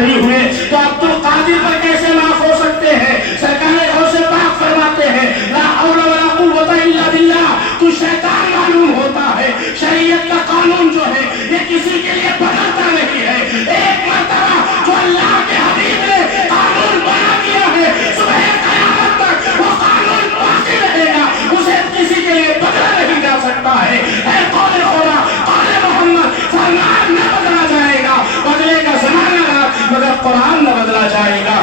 नहीं हुए तो अब्दुल कादिर पर कैसे माफ हो सकते हैं? सरकार गौसे पाक फरमाते हैं ला हौला वला कुव्वता इल्ला बिल्लाह, तू शैतान मालूम होता है। शरीयत का कानून जो है ये किसी के लिए बदलता नहीं है। एक मर्तबा जो अल्लाह के हबीब ने कानून बना दिया है, सुबह क़यामत तक वो कानून बाकी रहेगा, उसे किसी के लिए बदला नहीं जा सकता है। कौन होगा? कौन मोहम्मद फरमान न बदला जाएगा, बदलेगा ज़माना मगर कुरान न बदला जाएगा।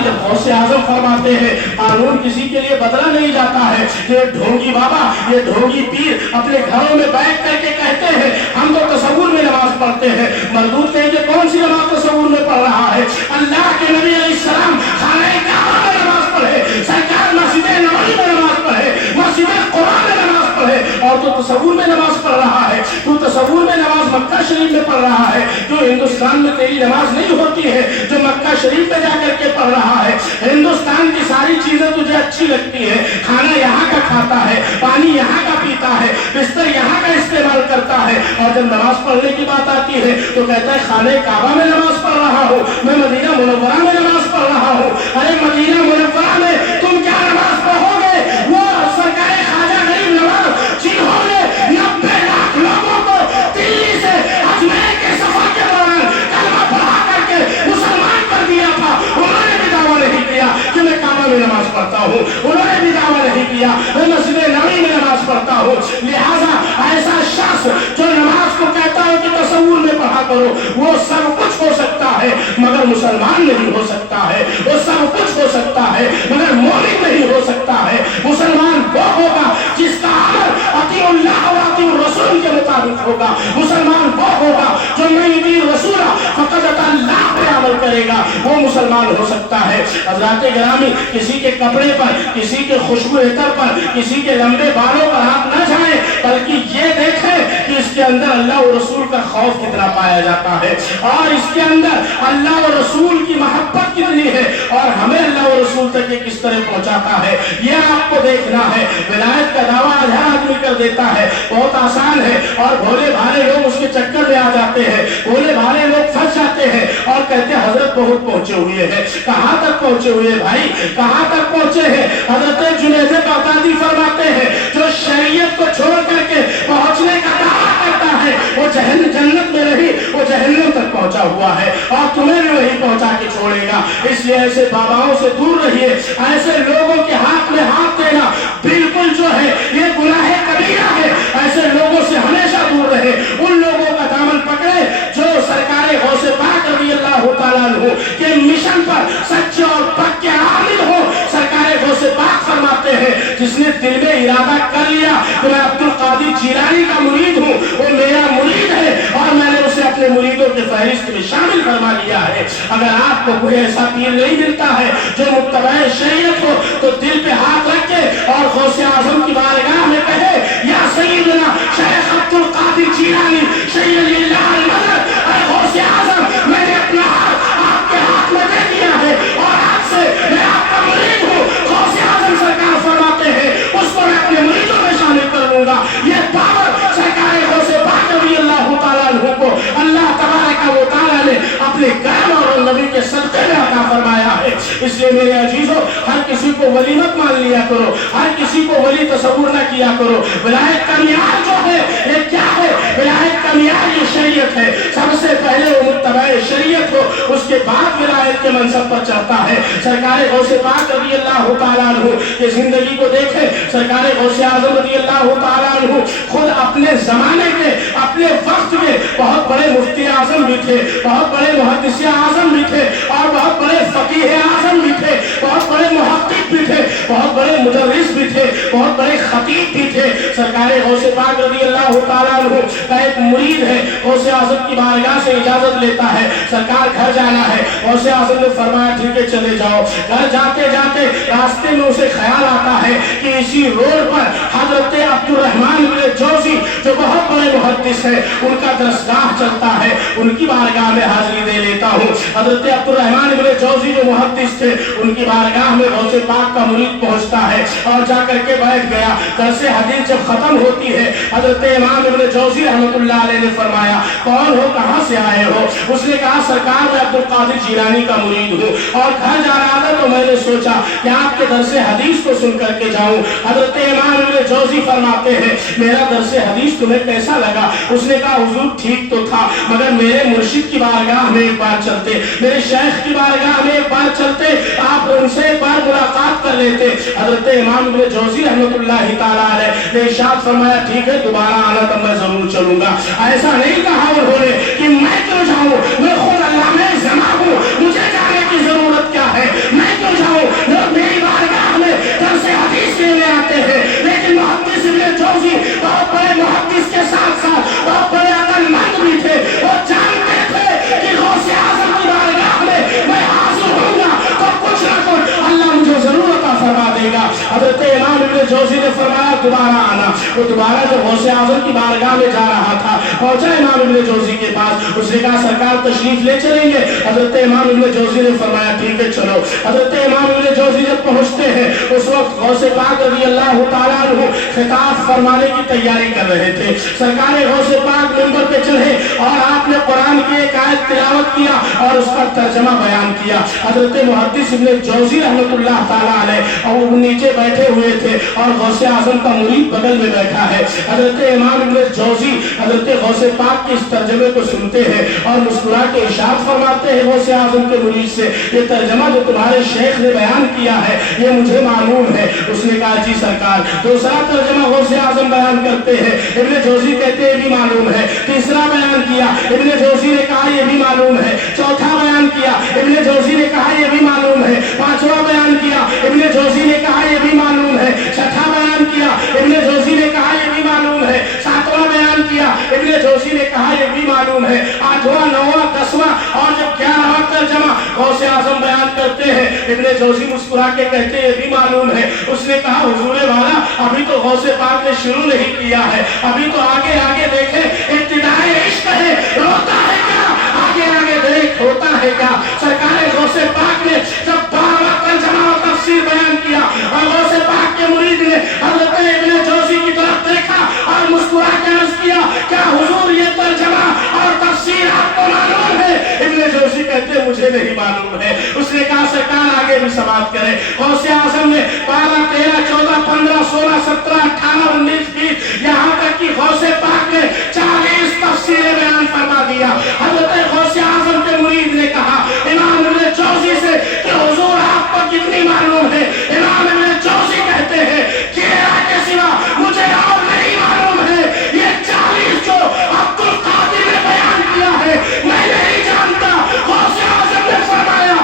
जब गौसे आजम फरमाते हैं कानून किसी के लिए बदला नहीं जाता है। ये ढोंगी बाबा, ये ढोंगी पीर अपने घरों में बैठ करके कहते हैं हम तो तसव्वुर में नमाज पढ़ते हैं। मरदूद कहेंगे कौन सी नमाज तसव्वुर में पढ़ रहा है? अल्लाह के नबी अलैहिस्सलाम खाने काबा में नमाज पढ़े, सरकार मस्जिद नबवी में नमाज पढ़े, मस्जिद कुरान में नमाज पढ़े, और तो तसव्वुर में नमाज पढ़ रहा है। तू तसव्वुर में नमाज मक्का शरीफ में पढ़ रहा है, जो हिंदुस्तान में तेरी नमाज नहीं होती है, जो मक्का शरीफ में जाकर के पढ़ रहा है। हिंदुस्तान की सारी चीजें तुझे अच्छी लगती है, खाना यहाँ का खाता है, पानी यहाँ का पीता है, बिस्तर यहाँ का इस्तेमाल करता है, और जब नमाज पढ़ने की बात आती है तो कहता है खाने काबा में नमाज पढ़ रहा हूँ, मैं मदीना मुनव्वरा में नमाज पढ़ रहा हूँ। अरे मदीना मुनव्वरा में तुम क्या नमाज पढ़ोगे? वो सरकार ख्वाजा गरीब नवाज जिन्होंने 90 लाख लोगों को दिल्ली से अजमेर के सफर के दौरान कलमा पढ़ा करके मुसलमान कर दिया था, उन्होंने भी दावा नहीं किया कि मैं काबा में नमाज पढ़ता हूँ, उन्होंने भी दावा नहीं किया मैं मस्जिद नबवी में नमाज पढ़ता हूँ। लिहाजा ऐसा शख्स जो नमाज को कहता है कि तसव्वुर में पढ़ा करो, वो सब कुछ हो सकता है मगर मुसलमान नहीं हो सकता है। वो सब कुछ हो सकता है मगर मोमिन नहीं हो सकता है। मुसलमान वो होगा जिसका अमल अतीउल्लाह व अतीउर रसूल के मुताबिक होगा। मुसलमान वो होगा जो मैं युतीउर रसूल फक़द अल्लाह पे अमल करेगा, वो मुसलमान हो सकता है। हज़रात गिरामी, किसी के कपड़े पर, किसी के खुशबू इतर पर, किसी के लंबे बालों पर हाथ न जाए, बल्कि ये देखें कि इसके अंदर अल्लाह और रसूल का खौफ कितना पाया जाता है, और इसके अंदर अल्लाह और रसूल की मोहब्बत कितनी है, और हमें अल्लाह और रसूल तक ये किस तरह पहुंचाता है, यह आपको देखना है। विलायत का दावा आधा आदमी कर देता है, बहुत आसान है, और भोले भाले लोग उसके चक्कर में आ जाते हैं। भोले भाले लोग फंस जाते हैं और कहते हैं हजरत बहुत पहुंचे हुए हैं। कहां तक पहुंचे हुए भाई, कहां तक पहुंचे हैं? हजरत जुनैद बगदादी फरमाते हैं जो शरीयत को छोड़ करके पहुंचने का दावा करता है वो जन्नत में नहीं, वो जहन्नम तक पहुंचा हुआ है, और तुम्हें भी वही पहुंचा के छोड़ेगा। इसलिए ऐसे बाबाओं से दूर रहिए। ऐसे लोगों के हाथ में हाथ देना बिल्कुल जो है ये गुनाह कबीरा है। ऐसे लोगों से हमेशा दूर रहे। उन लोगों का दामन पकड़े जो सरकार गौसे पाक रज़ियल्लाहु ताला अन्हु के मिशन पर सच्चे और पक्के आमिल हो। सरकार गौसे पाक फरमाते हैं जिसने दिल में इरादा कर लिया कि मैं अब्दुल कादिर जिलानी का मुरीद हूँ, वो मेरा मुरीद है और मैंने उसे अपने मुरीदों के फहरिस्त में शामिल फरमा लिया है। अगर आपको कोई ऐसा पीर नहीं मिलता है जो मुत्तबा शरीयत हो तो दिल पे हाथ रख के और गौसे आजम की बारगाह में कहे या सैयदना शेख अब्दुल कादिर जिलानी शय्यलिल्लाह अल-मदद, ऐ गौसे आजम मैंने अपना हाथ आपके हाथ में दे दिया है और आज से मैं आपका मुरीद हूँ। गौसे आजम सरकार फरमाते हैं उसको मैं अपने मुरीदों में शामिल कर लूंगा। ये पावर सरकार गौसे पाक रज़ियल्लाहु ताला अन्हु को अल्लाह तबारक व तआला ने अपने करम और नबी के सदक़े में अता फरमाया है। इसलिए मेरे अजीजों, हर किसी को वली मत मान लिया करो, हर किसी को वली तसव्वुर न किया करो। विलायत का मियार जो है ये क्या है? विलायत का मियार ये शरीयत है। सबसे पहले वो मुत्तबा शरीयत हो, उसके बाद विलायत के मनसब पर चढ़ता है। सरकार गौसे पाक रज़ियल्लाहु ताला अन्हु की जिंदगी को देखें। सरकार गौसे आज़म रज़ियल्लाहु ताला अन्हु खुद अपने जमाने के, अपने वक्त के बहुत बड़े मुफ्ती आजम भी थे, बहुत बड़े मुहद्दिस आजम भी थे, और बहुत बड़े फकीह आजम भी थे, बहुत बड़े मुहक्किक भी थे, बहुत बड़े मुदर्रिस भी थे, बहुत बड़े खतीब भी थे। सरकार गौसे पाक रज़ियल्लाहु ताला अन्हु का एक मुरीद है, गौसे आजम की बारगाह से इजाजत लेता है, सरकार घर जाना है। गौसे आजम ने फरमाया ठीक है चले जाओ। घर जाते जाते रास्ते में उसे ख्याल आता है कि इसी रोड पर हजरत अब्दुल रहमान इब्न जौजी जो बहुत बड़े मुहद्दिस है उनका दरसगाह चलता है, उनकी बारगाह में हाजिरी दे लेता हूँ। हजरत अब्दुल रहमान इब्न जौजी जो मुहद्दिस थे उनकी बारगाह में गौसे पाक का मुरीद पहुंचता है और जाकर के बैठ गया। दरसे हदीस जब खत्म होती है हजरत इमाम इब्न जौजी रहमतुल्लाह अलैह ने फरमाया कौन हो, कहाँ से आए हो? उसने कहा सरकार मैं अब्दुल जिलानी का मुरीद हूँ और घर जा रहा था तो मैंने सोचा कि आपके दरसे हदीस को सुन करके जाऊं। हजरत इमाम इब्न जौजी फरमाते हैं मेरा दरसे हदीस तुम्हें कैसा लगा? उसने कहा हुजूर ठीक तो था, मगर मेरे मुर्शिद की बारगाह में एक बार चलते, मेरे शेख की बारगाह में एक बार चलते, आप उनसे एक बार मुलाकात कर लेते। हजरत इमाम इब्न जौजी रहमतुल्लाहि तआला अलैह ने इरशाद फरमाया ठीक है दोबारा आना तब मैं जरूर चलूंगा। ऐसा नहीं कहा उन्होंने कि मैं क्यों जाऊं, मैं खुद अल्लाह में जमा हूं, मुझे जाने की जरूरत क्या है, मैं क्यों जाऊं? लोग मेरी बारगाह में दरसे हदीस लेने आते हैं, लेकिन मुहद्दिस इब्न जौजी बहुत बड़े मुहद्दिस के साथ साथ बहुत बड़े अक्लमंद भी थे। वो जानते थे कि गौसे आज़म की बारगाह में मैं हाजिर होऊंगा तो कुछ ना कुछ अल्लाह मुझे जरूर अता फरमा देगा। हजरत इमाम इब्न जौजी ने फरमाया दोबारा आना। वो दोबारा जब गौसे आज़म की बारगाह में जा रहा था, पहुंचा इमाम इब्न जौजी के पास, उसने कहा सरकार तशरीफ ले चलेंगे? हजरत इमाम इब्न जौजी ने फरमाया ठीक है चलो। हजरत इमाम इब्न जौजी जब पहुंचते हैं उस वक्त गौसे पाक रज़ी अल्लाह तआला अन्हु खिताब फरमाने की तैयारी कर रहे थे। सरकार गौसे पाक मिंबर पे चढ़े और आपने कुरान की एक आयत तिलावत किया और उसका तर्जमा बयान किया। हजरत मुहद्दिस इब्न जौजी रहमतुल्लाह तआला अलैह और वो नीचे बैठे हुए थे और गौसे आज़म का मुरीद बगल में बैठा है। हजरत इमाम इब्न जौजी हजरत गौसे पाक के इस तर्जमे को सुनते हैं और मुस्कुरा के इरशाद फरमाते हैं गौसे आज़म के मुरीद से ये तर्जमा जो तुम्हारे शेख ने बयान किया है ये मुझे मालूम है। उसने कहा जी सरकार। दूसरा तर्जमा गौसे आज़म बयान करते हैं, इब्न जौजी कहते हैं ये भी मालूम है। तीसरा बयान किया, इब्न जौजी ने कहा ये भी मालूम है। चौथा बयान किया, इब्न जौजी ने कहा ये भी मालूम है। पांचवा बयान किया, इब्न जौजी ने कहा ये भी मालूम है। छठा बयान किया, इब्न जौजी ने कहा ये भी मालूम है। सातवां बयान किया, इब्न जौजी ने कहा ये भी मालूम है। आठवां, नौवां, दसवां और जब 11वां तर्जमा गौसे आज़म बयान करते हैं, इब्न जौजी मुस्कुरा के कहते हैं ये भी मालूम है। उसने कहा हुजूर वाला अभी तो गौसे पाक ने शुरू नहीं किया है, अभी तो आगे आगे देखे, इब्तिदाए इश्क है, रोता है क्या? आगे आगे देख होता है क्या? सरकार गौसे पाक ने जब 12वां तर्जमा और तफसीर बयान किया और गौसे पाक के मुरीद ने हजरत इब्न जौजी की तरफ देखा और मुस्कुरा के अर्ज किया क्या हुजूर ये तर्जमा और तफसीर आपको मालूम है? इब्न जौजी कहते मुझे नहीं मालूम है। उसने कहा सरकार आगे भी समाप्त करें। गौसे आज़म ने 12, 13, 14, 15, 16, 17, 18, 19, 20 यहाँ तक कि गौसे पाक ने 40 तफसीरें बयान फरमा दिया। हजरत गौसे आज़म के मुरीद ने कहा इमाम इब्न जौजी से कि हुजूर आपको कितनी मालूम है? इमाम इब्न जौजी कहते हैं कि के सिवा मुझे और नहीं मालूम है। ये 40 जो अब्दुल कादिर ने बयान किया है मैं नहीं जानता। गौसे आज़म ने फरमाया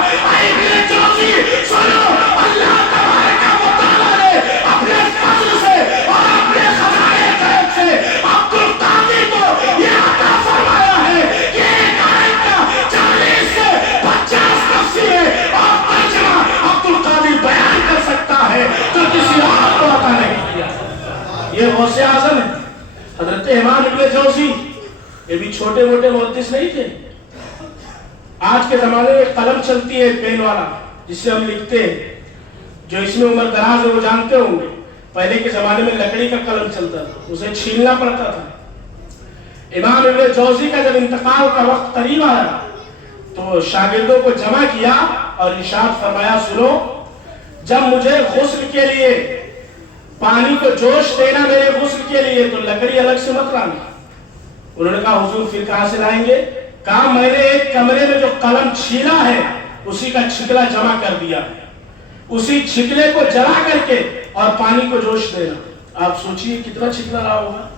इब्न जौजी सुनो, अल्लाह तबारक व तआला ने अपने फज़ल से और अपने खजाने गैब से अब्दुल कादिर को ये अता फरमाया है कि एक आयत का 40 से 50 तफसीरें और तर्जुमा अब्दुल कादिर बयान कर सकता है जो किसी और को अता नहीं किया। ये गौसे आज़म है। हजरत इमाम इब्न जौजी ये भी छोटे मोटे मुहद्दिस नहीं थे। आज के जमाने में कलम चलती है पेन वाला जिससे हम लिखते हैं, जो इसमें उम्र दराज है वो जानते होंगे। पहले के जमाने में लकड़ी का कलम चलता था, उसे छीलना पड़ता था। इमाम इब्न जौजी का जब इंतकाल का वक्त करीब आया तो शागिर्दों को जमा किया और इरशाद फरमाया सुनो, जब मुझे गुस्ल के लिए पानी को जोश देना मेरे गुस्ल के लिए तो लकड़ी अलग से मत लाना। उन्होंने कहा हुजूर फिर कहां से लाएंगे? कहा मैंने एक कमरे में जो कलम छीला है उसी का छिकला जमा कर दिया, उसी छिकले को जला करके और पानी को जोश देना। आप सोचिए कितना छिकला रहा होगा।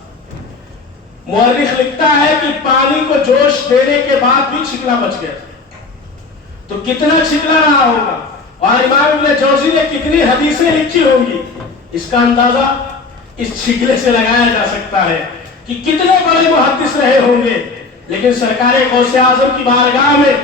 मुअर्रिख लिखता है कि पानी को जोश देने के बाद भी छिकला बच गया, तो कितना छिकला रहा होगा। और इमाम इब्न जौजी ने कितनी हदीसें लिखी होंगी, इसका अंदाजा इस छिकले से लगाया जा सकता है कि कितने बड़े मुहद्दिस रहे होंगे। लेकिन सरकार गौसे आज़म की बारगाह में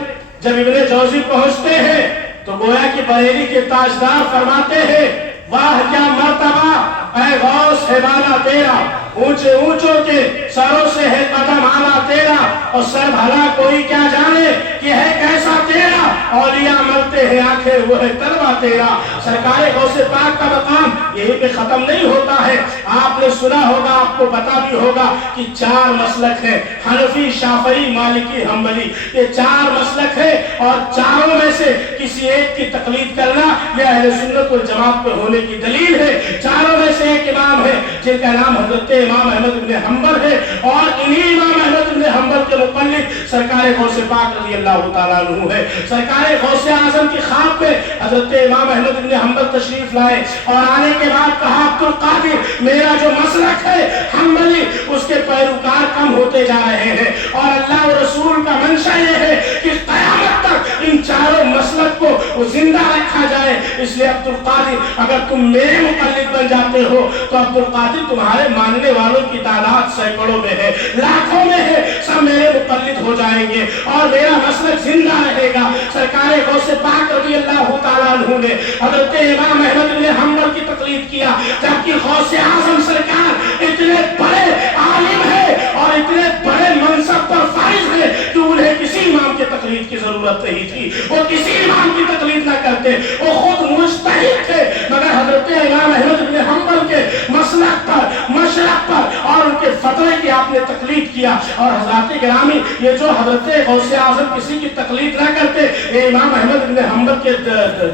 जब इब्न जौजी पहुंचते हैं तो गोया कि बरेली के ताजदार फरमाते हैं वाह क्या मर्तबा ऐ गौस है बाला तेरा, ऊंचे ऊंचों के सरों से है कदम आला तेरा, और सर भला कोई क्या जाने कि है कैसा तेरा, औलिया मरते हैं आखिर वो है तलवा तेरा। सरकार गौसे पाक का मकाम यहीं पे खत्म नहीं होता है। आपने सुना होगा, आपको पता भी होगा कि 4 मसलक है, हनफी, शाफई, मालिकी, हम्बली, ये 4 मसलक है اور چاروں میں سے کسی ایک کی تقلید کرنا یہ اہل سنت والجماعت پہ ہونے کی دلیل ہے۔ چاروں میں سے ایک امام ہے جن کا نام حضرت امام احمد بن حنبل ہے، اور انہی امام احمد بن حنبل کے مقلد سرکار غوث پاک رضی اللہ تعالیٰ عنہ ہے۔ سرکار غوث اعظم کی خواب پہ حضرت امام احمد بن حنبل تشریف لائے اور آنے کے بعد کہا عبدالقادر میرا جو مسلک ہے حنبلی اس کے پیروکار کم ہوتے جا رہے ہیں، اور اللہ و رسول کا منشا یہ ہے کہ قیامت تک ان چاروں مسلک کو زندہ رکھا جائے۔ اس لیے عبدالقادر اگر تم میرے مقلد بن جاتے ہو تو عبدالقادر تمہارے ماننے والوں کی تعداد سینکڑوں میں ہے، لاکھوں میں ہے، سب میرے مقلد ہو جائیں گے اور میرا مسلک زندہ رہے گا۔ سرکار غوث پاک رضی اللہ تعالیٰ عنہ نے حضرت امام احمد بن حنبل کی تقلید کیا، جبکہ غوث اعظم سرکار اتنے بڑے عالم ہے اور اتنے بڑے منصب پر فائز ہے کہ انہیں کسی امام کی تقلید کی ضرورت نہیں تھی، وہ کسی امام کی تقلید نہ کرتے، وہ خود مجتہد تھے، مگر حضرت امام احمد بن حنبل کے مسلک پر، مشرق پر اور ان کے فتوے کی آپ نے تقلید کیا۔ اور حضرات گرامی یہ جو حضرت غوث اعظم کسی کی تقلید نہ کرتے، یہ امام احمد بن حنبل کے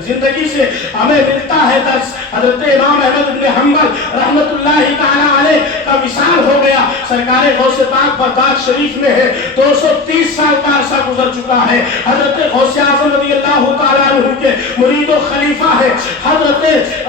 زندگی سے ہمیں ملتا ہے درس۔ حضرت امام احمد بن حنبل رحمت اللہ تعالی علیہ کا وصال ہو گیا، سرکار غوث پاک بغداد شریف میں ہے، 230 سال کا عرصہ گزر چکا ہے۔ حضرت غوث اعظم رضی اللہ تعالیٰ عنہ کے مرید و خلیفہ ہے، حضرت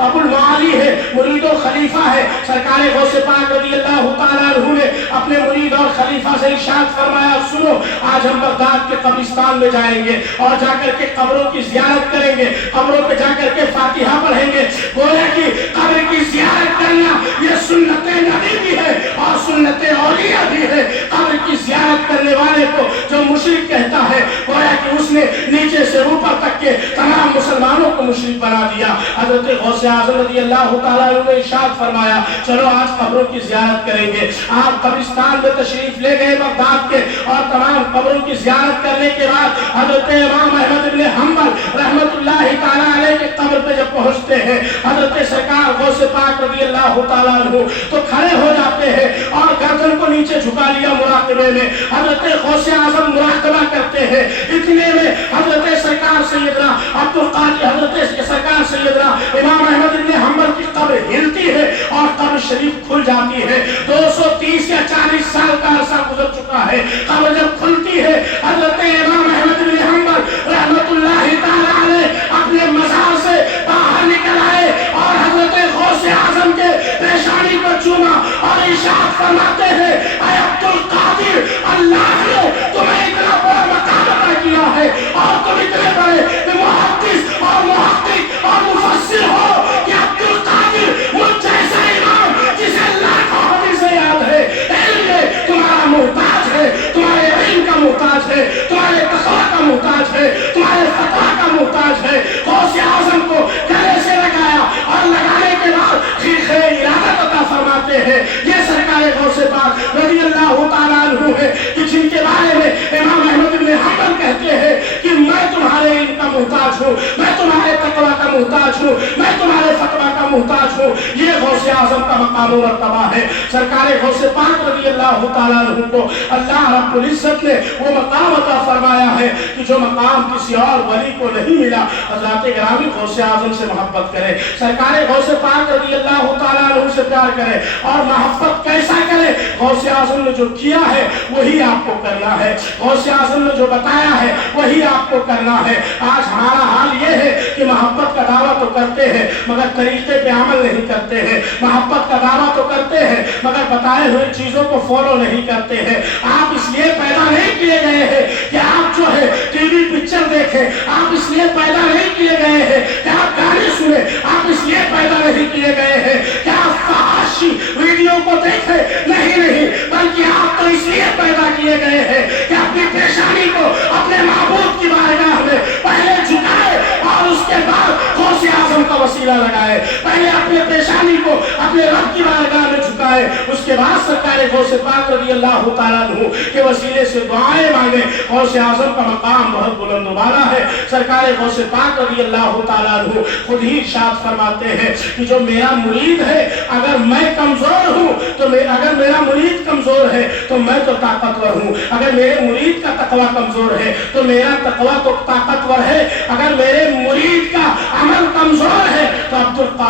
ابو المعالی ہے، مرید و خلیفہ ہے۔ سرکار غوث پاک رضی اللہ تعالیٰ عنہ نے اپنے مرید اور خلیفہ سے ارشاد فرمایا سنو آج ہم بغداد کے قبرستان میں جائیں گے اور جا کر کے قبروں کی زیارت کریں گے، قبروں پہ جا کر کے فاتحہ پڑھیں گے۔ بولے کہ قبر کی زیارت کرنا یہ سنت نبی بھی ہے اور سنت اولیاء بھی ہے۔ قبر کی زیارت کرنے والے کو جو مشرک کہتا ہے گویا کہ اس نے نیچے سے اوپر تک کے تمام مسلمانوں کو مشرک بنا دیا۔ حضرت غوث اعظم رضی اللہ تعالیٰ عنہ نے ارشاد فرمایا چلو آج قبروں کی زیارت کریں گے۔ آپ قبرستان میں تشریف لے گئے بغداد کے، اور تمام قبروں کی زیارت کرنے کے بعد حضرت امام احمد بن حنبل رحمت اللہ تعالیٰ علیہ کے قبر پہ جب پہنچتے ہیں حضرت سرکار غوث پاک رضی اللہ تعالیٰ عنہ تو کھڑے ہو جاتے ہیں اور گردن کو نیچے جھکا لیا مراقبے میں۔ حضرت غوث اعظم مراقبہ کرتے ہیں، اتنے میں حضرت سرکار سیدنا عبدالقادر، حضرت سرکار سیدنا امام احمد بن حنبل کی قبر ہلتی ہے اور قبر شریف کھل جاتی ہے۔ 230 یا 40 سال کا عرصہ گزر چکا ہے، قبر جب کھلتی ہے حضرت امام احمد بن حنبل رحمت اللہ تعالیٰ علیہ اپنے مزار سے باہر نکل آئے اور حضرت غوث اعظم کے پیشانی کو چوما اور ارشاد فرماتے ہیں اے عبدالقادر اللہ نے تمہیں اتنا بڑا مقام عطا کیا ہے اور تم اتنے بڑے محدث اور محقق اور مفسر ہو کہ عبدالقادر مجھ جیسا امام جسے لاکھوں حدیثیں یاد ہے، علم میں تمہارا محتاج ہے، تمہارے علم کا محتاج ہے، تمہارے تقویٰ کا محتاج ہے، تمہارے فتویٰ کا محتاج ہے۔ غوث اعظم کو گلے سے لگایا اور لگانے کے بعد خیر ارادت عطا فرماتے ہیں۔ یہ سرکار غوث پاک رضی اللہ تعالیٰ عنہ ہے کہ جن کے بارے میں امام احمد بن حنبل کہتے ہیں کہ میں تمہارے علم کا محتاج ہوں، میں تمہارے تقویٰ کا محتاج ہوں، میں تمہارے فتویٰ کا محتاج ہوں۔ یہ غوث اعظم کا مقام و مرتبہ ہے۔ سرکار غوث پاک رضی اللہ تعالیٰ عنہ کو اللہ رب العزت نے وہ مقام عطا فرمایا ہے کہ جو مقام کسی اور ولی کو نہیں ملا۔ حضرات گرامی غوث اعظم سے محبت کرے، سرکار غوث پاک رضی اللہ تعالیٰ عنہ سے پیار کرے، اور محبت کیسا کرے؟ غوث اعظم نے جو کیا ہے وہی آپ کو کرنا ہے، غوث اعظم نے جو بتایا ہے وہی آپ کو کرنا ہے۔ آج ہمارا حال یہ ہے کہ محبت کا دعویٰ تو کرتے ہیں مگر طریقے پہ عمل نہیں کرتے ہیں، محبت کا دعویٰ تو کرتے ہیں مگر بتائے ہوئے چیزوں کو فالو نہیں کرتے ہیں۔ آپ اس لیے پیدا نہیں کیے گئے ہیں کہ آپ جو ہے ٹی وی پکچر دیکھیں، آپ اس لیے پیدا نہیں کیے گئے ہیں کہ آپ گانے سنیں، آپ اس لیے پیدا نہیں کیے گئے ہیں کہ آپ فحاشی ویڈیو کو دیکھیں، نہیں، بلکہ آپ تو اس لیے پیدا کیے گئے ہیں کہ اپنی پیشانی کو اپنے معبود کی بارگاہ میں پہلے جھکائے اور اس کے بعد غوث اعظم کا وسیلہ لگائے، پہلے اپنے پیشانی کو اپنے رب کی بارگاہ میں جھکائے، اس کے بعد سرکار غوث پاک رضی اللہ تعالیٰ عنہ کے وسیلے سے دعائیں مانگے۔ غوث اعظم کا مقام بہت بلند و بالا ہے۔ سرکار غوث پاک رضی اللہ تعالیٰ عنہ خود ہی ارشاد فرماتے ہیں کہ جو میرا مرید ہے اگر میں کمزور ہوں تو اگر میرا مرید کمزور ہے تو میں تو طاقتور ہوں، اگر میرے مرید کا تقویٰ کمزور ہے تو میرا تقویٰ تو طاقت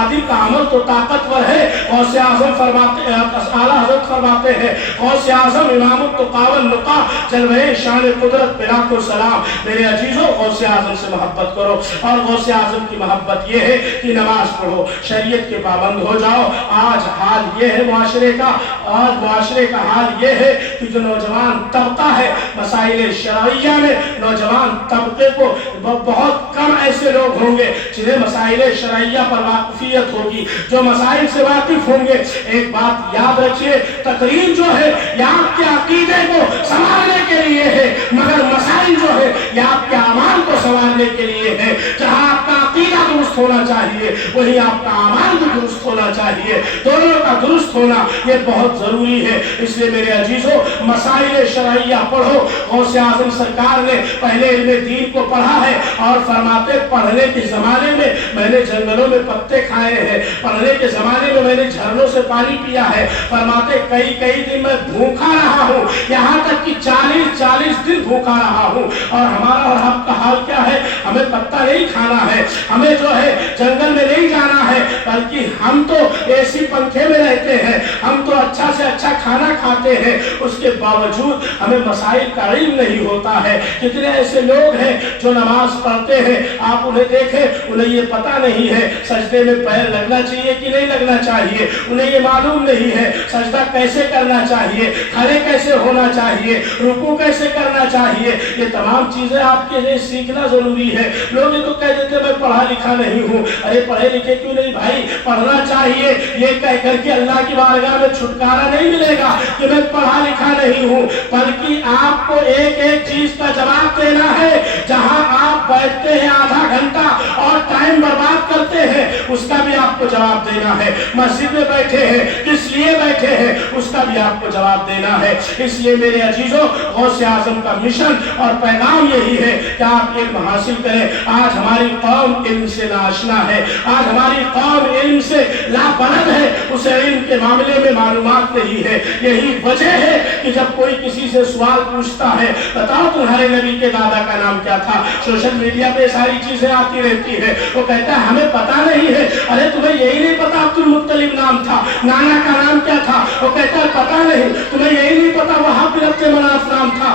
कादिर का अमल तो ताकतवर है। गौसे आजम फरमाते आला हजरत फरमाते हैं, गौसे आजम इमामत तो कावल नुका जलवे शान कुदरत बिलाको सलाम। मेरे अजीजों, गौसे आजम से मोहब्बत करो और गौसे आजम की मोहब्बत ये है कि नमाज पढ़ो, शरीयत के पाबंद हो जाओ। आज हाल ये है मुआशरे का, आज मुआशरे का हाल ये है कि जो नौजवान तबका है मसाइल शरइया में, नौजवान तबके को बहुत कम ऐसे लोग होंगे जिन्हें मसाइल शरइया पर वाकफियत होगी, जो मसाइल से वाकिफ होंगे। एक बात याद रखिए, तकरीर जो है ये आपके अकीदे को संभालने के लिए है, मगर मसाइल जो है ये आपके अमाल को संभालने के लिए है। जहाँ आपका अकीदा दुरुस्त होना चाहिए वही आपका अमाल भी दुरुस्त होना चाहिए, दोनों का दुरुस्त होना ये बहुत जरूरी है। इसलिए मेरे अजीजों, मसाइल शरइया पढ़ो। गौसे आजम सरकार ने पहले इल्मे दीन को पढ़ा है और फरमाते पढ़ने के जमाने में मैंने जंगलों में पत्ते खाए हैं, पढ़ने के जमाने में मैंने झरनों से पानी पिया है। फरमाते कई कई दिन मैं भूखा रहा हूँ, यहाँ तक कि 40-40 दिन भूखा रहा हूँ। और हमारा और आपका हाल क्या है? हमें पत्ता नहीं खाना है, हमें जो है जंगल में नहीं जाना है, बल्कि हम तो एसी पंखे में रहते हैं, हम तो अच्छा से अच्छा खाना खाते हैं, उसके बावजूद हमें मसाइल का इल्म नहीं होता है। कितने ऐसे लोग हैं जो नमाज पढ़ते हैं, आप उन्हें देखें, उन्हें ये पता नहीं है सजदे में पैर लगना चाहिए कि नहीं लगना चाहिए, उन्हें ये मालूम नहीं है सजदा कैसे करना चाहिए, खड़े कैसे होना चाहिए, रुकू कैसे करना चाहिए। ये तमाम चीजें आपके लिए सीखना जरूरी है। लोग ये तो कह देते मैं पढ़ा लिखा नहीं हूँ। अरे पढ़े लिखे क्यों नहीं भाई, पढ़ना चाहिए। ये कह करके अल्लाह की बारगाह में छुटकारा नहीं मिलेगा कि मैं पढ़ा लिखा नहीं हूँ, बल्कि आपको एक एक चीज का जवाब देना है। जहां आप बैठते हैं आधा घंटा और टाइम बर्बाद करते हैं, उसका भी आपको जवाब देना है। मस्जिद में बैठे हैं, किस लिए बैठे हैं, उसका भी आपको जवाब देना है। इसलिए मेरे अजीजों, गौसे आजम का मिशन और पैगाम यही है कि आप इल्म हासिल करें। आज हमारी कौम इल्म से नाआशना है, आज हमारी कौम इल्म से लापरवाह है, उसे इल्म के मामले में मालूमात नहीं है। यही वजह है कि जब कोई किसी से सवाल पूछता है, बताओ तुम्हारे नबी के दादा का नाम क्या था, सोशल मीडिया पे सारी चीजें आती रहती है, वो कहता है हमें पता नहीं है। अरे तुम्हें यही नहीं पता अब्दुल मुत्तलिब नाम था, नाना का नाम क्या था, वो कहता है पता नहीं। तुम्हें यही नहीं पता वहाब बिन अब्द मनाफ नाम था,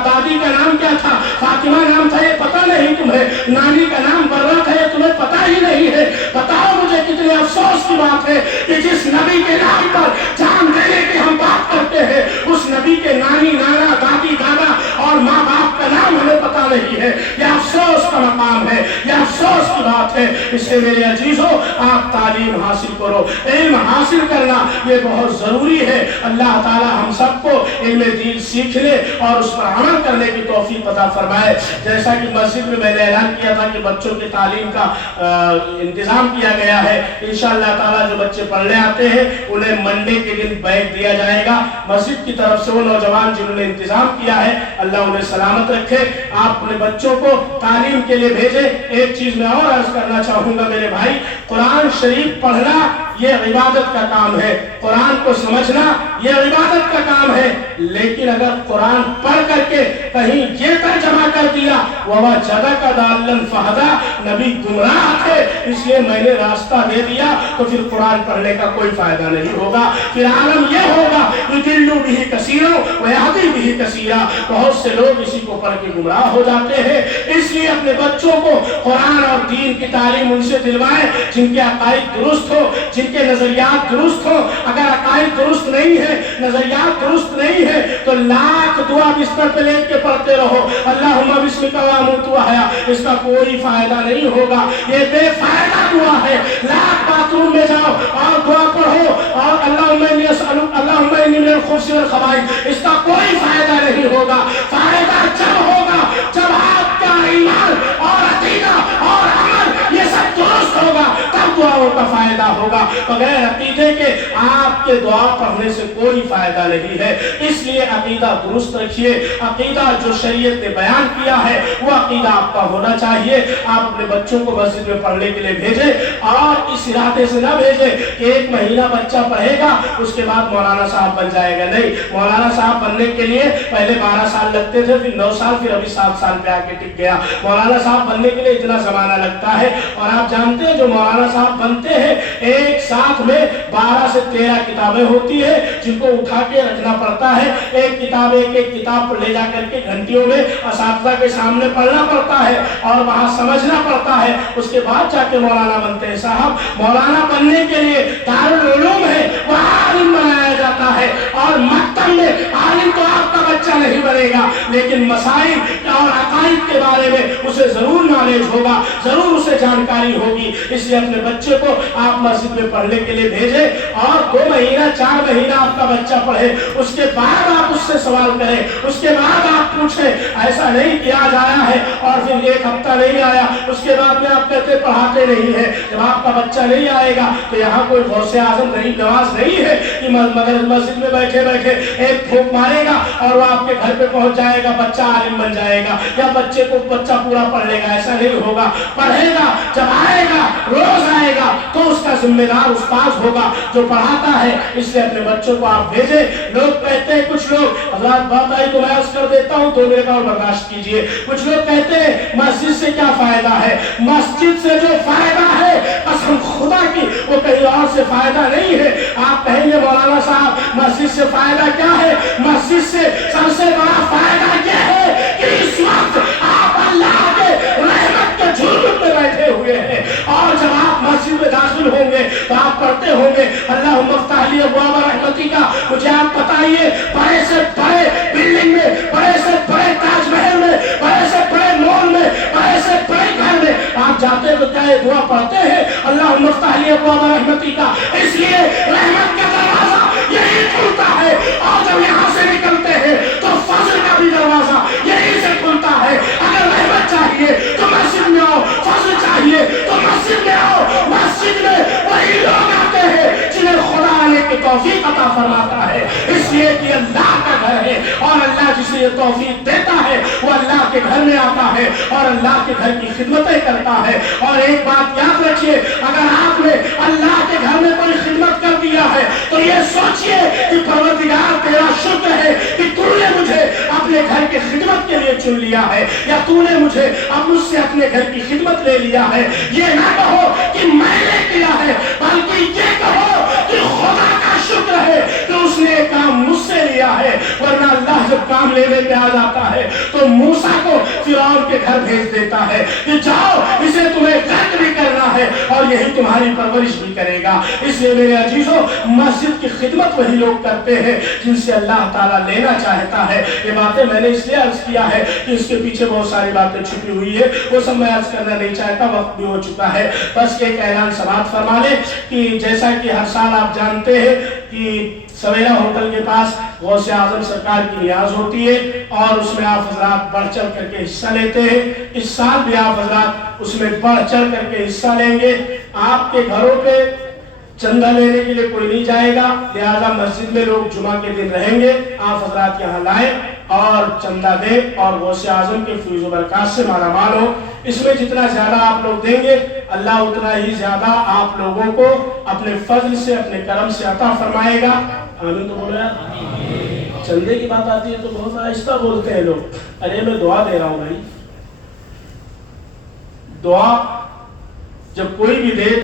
दादी का नाम क्या था, फातिमा नाम था, ये पता नहीं तुम्हें, नानी का नाम बर्रा था, ये तुम्हें पता ही नहीं है। बताओ मुझे कितने अफसोस की बात है कि जिस नबी के नाम पर जान देने की हम बात करते हैं, उस नबी के नानी, नाना, दादी, दादा और माँ बाप का नाम हमें पता नहीं है। यह अफसोस का मकाम है, यह अफसोस की बात है। इसलिए मेरे अजीजों, आप तालीम हासिल करो, इल्म हासिल करना ये बहुत जरूरी है। अल्लाह ताला हम सबको इल्म दीन सीखने और उस पर अमल करने की तौफीक अता फरमाए। जैसा कि मस्जिद में मैंने ऐलान किया था कि बच्चों की तालीम का इंतजाम किया गया है। इंशाअल्लाह ताला जो बच्चे पढ़ने आते हैं उन्हें मंडे के दिन बैग दिया जाएगा मस्जिद की तरफ से। वो नौजवान जिन्होंने इंतजाम किया है, अल्लाह उन्हें सलामत रखे। आप अपने बच्चों को तालीम के लिए भेजे। एक चीज मैं और अर्ज करना चाहूंगा मेरे भाई, कुरान शरीफ पढ़ना ये इबादत का काम है, कुरान को समझना ये इबादत का काम है। लेकिन अगर कुरान पढ़ करके कहीं ये तर्जमा कर दिया वह जदा का दालन फहदा, नबी गुमराह थे इसलिए मैंने रास्ता दे दिया, तो फिर कुरान पढ़ने का कोई फायदा नहीं होगा। फिर आलम यह होगा युदिल्लु बिही कसीरों व यहदी बिही कसीरा, बहुत से लोग इसी को पढ़ के गुमराह हो जाते हैं। इसलिए अपने बच्चों को कुरान और दीन की तालीम उनसे दिलवाएं जिनके अकाईद दुरुस्त हो, जिनके नजरियात दुरुस्त हो। अगर अकाईद दुरुस्त नहीं है, नजरियात दुरुस्त नहीं है, तो लाख दुआ बिस्तर पे लेट के पढ़ते रहो अल्लाहुम्मा बिस्मिका व अमूतु व अहया, इसका कोई फायदा नहीं होगा, ये बेफायदा दुआ है। लाख बाथरूम में जाओ और दुआ पढ़ो और अल्लाहुम्मा इन्नी असअलुक अल्लाहुम्मा इन्नी मिनल खुब्सी वल खबाइस, इसका कोई फायदा नहीं होगा। फायदा जब होगा जब आपका ईमान और अकीदा और अमल ये सब दुरुस्त होगा, तब दुआओं का फायदा ہوگا. بغیر عقیدے کے آپ کے دعا پڑھنے سے کوئی فائدہ نہیں ہے. اس لیے عقیدہ درست رکھیے. عقیدہ جو شریعت نے بیان کیا ہے وہ عقیدہ آپ کا ہونا چاہیے. آپ اپنے بچوں کو مسجد میں پڑھنے کے لیے بھیجیں اور اس ارادے سے نہ بھیجیں کہ ایک مہینہ بچہ پڑھے گا اس کے بعد مولانا صاحب بن جائے گا. نہیں, مولانا صاحب بننے کے لیے پہلے 12 سال لگتے تھے, پھر 9 سال, پھر ابھی 7 سال پہ آ کے ٹک گیا. مولانا صاحب بننے کے لیے اتنا زمانہ لگتا ہے. اور آپ جانتے ہیں جو مولانا صاحب بنتے ہیں ایک ساتھ میں 12 سے 13 کتابیں ہوتی ہے جن کو اٹھا کے رکھنا پڑتا ہے. ایک کتاب لے جا کر کے گھنٹیوں میں اساتذہ کے سامنے پڑھنا پڑتا ہے اور وہاں سمجھنا پڑتا ہے, اس کے بعد جا کے مولانا بنتے ہیں. صاحب مولانا بننے کے لیے دارالعلوم ہے وہاں عالم بنایا جاتا ہے, اور مکتب میں عالم تو آپ کا بچہ نہیں بنے گا لیکن مسائل اور عقائد کے بارے میں اسے ضرور نالج ہوگا, ضرور اسے جانکاری ہوگی. اس لیے اپنے بچے کو آپ مسجد میں پڑھنے کے لیے بھیجیں اور 2 مہینہ 4 مہینہ آپ کا بچہ پڑھے, اس کے بعد آپ اس سے سوال کریں, اس کے بعد آپ پوچھیں. ایسا نہیں کہ آج آیا ہے اور پھر 1 ہفتہ نہیں آیا اس کے بعد میں آپ کہتے پڑھاتے نہیں ہیں. جب آپ کا بچہ نہیں آئے گا تو یہاں کوئی غوث اعظم غریب نواز نہیں ہے کہ مگر مسجد میں بیٹھے بیٹھے ایک پھونک مارے گا اور وہ آپ کے گھر پہ پہنچ جائے گا, بچہ عالم بن جائے گا یا بچہ پورا پڑھ لے گا. ایسا نہیں ہوگا. پڑھے گا, جب آئے گا روز آئے گا تو اس کا ذمہ دار استاد ہوگا جو پڑھاتا ہے. اس لیے اپنے بچوں کو آپ بھیجیں. لوگ کہتے ہیں, کچھ لوگ, حضرات بات آئی تو میں عرض کر دیتا ہوں 2 منٹ اور برداشت کیجئے. کچھ لوگ کہتے ہیں مسجد سے کیا فائدہ ہے. مسجد سے جو فائدہ ہے قسم خدا کی وہ کہیں اور سے فائدہ نہیں ہے. آپ کہیں گے مولانا صاحب مسجد سے فائدہ کیا ہے. مسجد سے سب سے بڑا فائدہ یہ ہے کہ اس وقت آپ اللہ کے رحمت کے جھرمٹ میں بیٹھے ہوئے ہیں, اور جب آپ مسجد میں داخل ہوں گے تو آپ پڑھتے ہوں گے اللہم افتح لی ابواب رحمتک. مجھے آپ بتائیے بڑے سے بڑے بلڈنگ میں, بڑے سے بڑے تاج محل میں, بڑے سے بڑے مال میں, بڑے سے بڑے گھر میں آپ جاتے تو کیا یہ دعا پڑھتے ہیں اللہم افتح لی ابواب رحمتک. اس لیے رحمت کا دروازہ یہی کھلتا ہے, اور جب یہاں سے نکلتے ہیں تو فضل کا بھی دروازہ یہی سے کھلتا ہے. اگر رحمت چاہیے تو مسجد میں آؤ, فضل چاہیے تو مسجد میں آؤ. مسجد میں وہی لوگ آتے ہیں جنہیں خدا آنے کی توفیق عطا فرماتا ہے. اس لیے کہ اللہ کا گھر ہے اور اللہ جسے یہ توفیق دیتا ہے وہ اللہ کے گھر میں آتا ہے اور اللہ کے گھر کی خدمتیں کرتا ہے. اور ایک بات یاد رکھیے, اگر آپ نے اللہ کے گھر میں کوئی خدمت کر دیا ہے تو یہ سوچئے کہ پروردگار تیرا شکر ہے کہ تو نے مجھے اپنے گھر کی خدمت کے لیے چن لیا ہے, یا تو نے مجھے اب مجھ سے اپنے گھر کی خدمت لے لیا ہے. یہ نہ کہو کہ میں نے کیا ہے, بلکہ یہ کہو کہ خدا کا شکر ہے کہ اس نے کام مجھ سے لیا ہے. ورنہ اللہ جب کام لینے پہ آ جاتا ہے تو موسیٰ کو فرعون کے گھر بھیج دیتا ہے کہ جاؤ اسے تمہیں غرق بھی کرنا ہے اور یہی تمہاری پرورش بھی کرے گا. اس لیے میرے عزیزوں, مسجد کی خدمت وہی لوگ کرتے ہیں جن سے اللہ تعالیٰ لینا چاہتا ہے. یہ باتیں میں نے اس لیے عرض کیا ہے کہ اس کے پیچھے بہت ساری باتیں چھپی ہوئی ہے, وہ سب میں عرض کرنا نہیں چاہتا, وقت بھی ہو چکا ہے. بس ایک اعلان سماعت فرما لیں کہ جیسا کہ ہر سال آپ جانتے ہیں کہ سویرا ہوٹل کے پاس غوث اعظم سرکار کی نیاز ہوتی ہے اور اس میں آپ حضرات بڑھ چڑھ کر کے حصہ لیتے ہیں. اس سال بھی آپ حضرات اس میں بڑھ چڑھ کر کے حصہ لیں گے. آپ کے گھروں پہ چندہ لینے کے لیے کوئی نہیں جائے گا, لہذا مسجد میں لوگ جمعہ کے دن رہیں گے. آپ حضرات یہاں لائیں اور چندہ دیں اور غوث اعظم کے فیض و برکات سے مالا مال ہو. اس میں جتنا زیادہ آپ لوگ دیں گے اللہ اتنا ہی زیادہ آپ لوگوں کو اپنے فضل سے, اپنے کرم سے عطا فرمائے گا. آمین تو بولو یار. چندے کی بات آتی ہے تو بہت آہستہ بولتے ہیں لوگ. ارے میں دعا دے رہا ہوں بھائی. دعا جب کوئی بھی دے